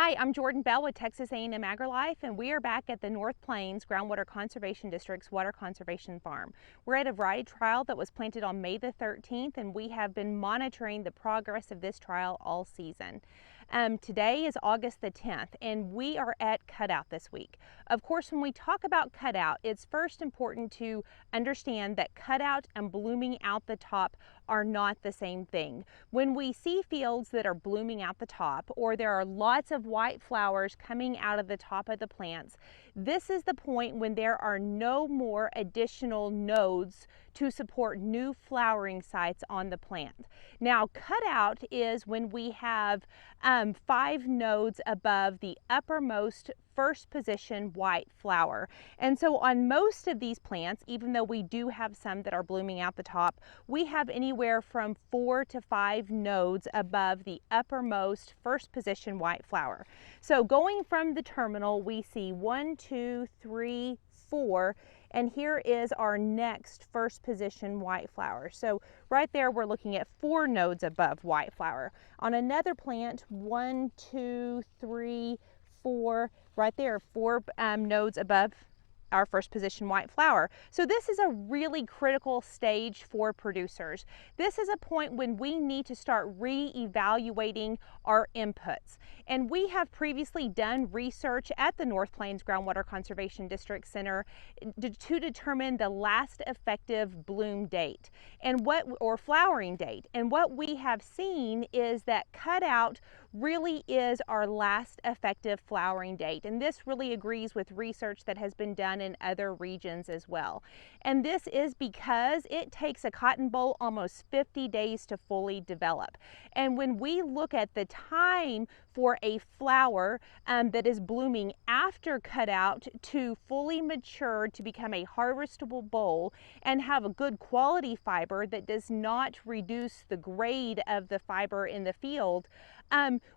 Hi, I'm Jourdan Bell with Texas A&M AgriLife, and we are back at the North Plains Groundwater Conservation District's Water Conservation Farm. We're at a variety trial that was planted on May the 13th, and we have been monitoring the progress of this trial all season. Today is August the 10th, and we are at cutout this week. Of course, when we talk about cutout, it's first important to understand that cutout and blooming out the top are not the same thing. When we see fields that are blooming out the top, or there are lots of white flowers coming out of the top of the plants, this is the point when there are no more additional nodes to support new flowering sites on the plant. Now, cutout is when we have 5 nodes above the uppermost first position white flower. And so on most of these plants, even though we do have some that are blooming out the top, we have anywhere from 4 to 5 nodes above the uppermost first position white flower. So going from the terminal, we see 1, 2, 3, 4, and here is our next first position white flower. So right there we're looking at 4 nodes above white flower. On another plant, 1, 2, 3, 4, right there, 4 nodes above our first position white flower. So this is a really critical stage for producers. This is a point when we need to start re-evaluating our inputs. And we have previously done research at the North Plains Groundwater Conservation District Center to determine the last effective bloom date or flowering date. And what we have seen is that cutout really is our last effective flowering date. And this really agrees with research that has been done in other regions as well. And this is because it takes a cotton boll almost 50 days to fully develop. And when we look at the time for a flower that is blooming after cutout to fully mature to become a harvestable boll and have a good quality fiber that does not reduce the grade of the fiber in the field,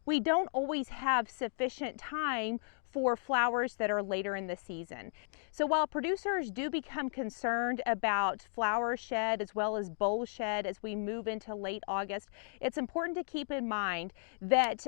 we don't always have sufficient time for flowers that are later in the season. So while producers do become concerned about flower shed as well as boll shed as we move into late August, it's important to keep in mind that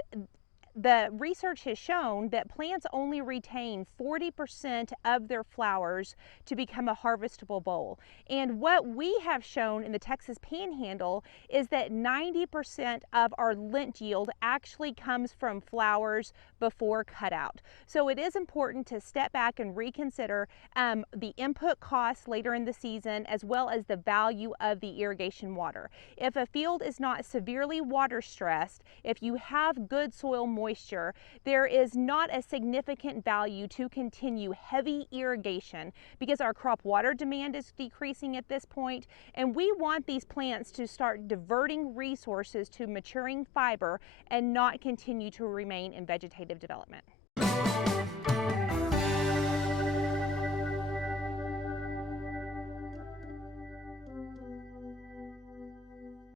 the research has shown that plants only retain 40% of their flowers to become a harvestable boll. And what we have shown in the Texas Panhandle is that 90% of our lint yield actually comes from flowers before cutout. So it is important to step back and reconsider the input costs later in the season as well as the value of the irrigation water. If a field is not severely water stressed, if you have good soil moisture, there is not a significant value to continue heavy irrigation because our crop water demand is decreasing at this point, and we want these plants to start diverting resources to maturing fiber and not continue to remain in vegetative development.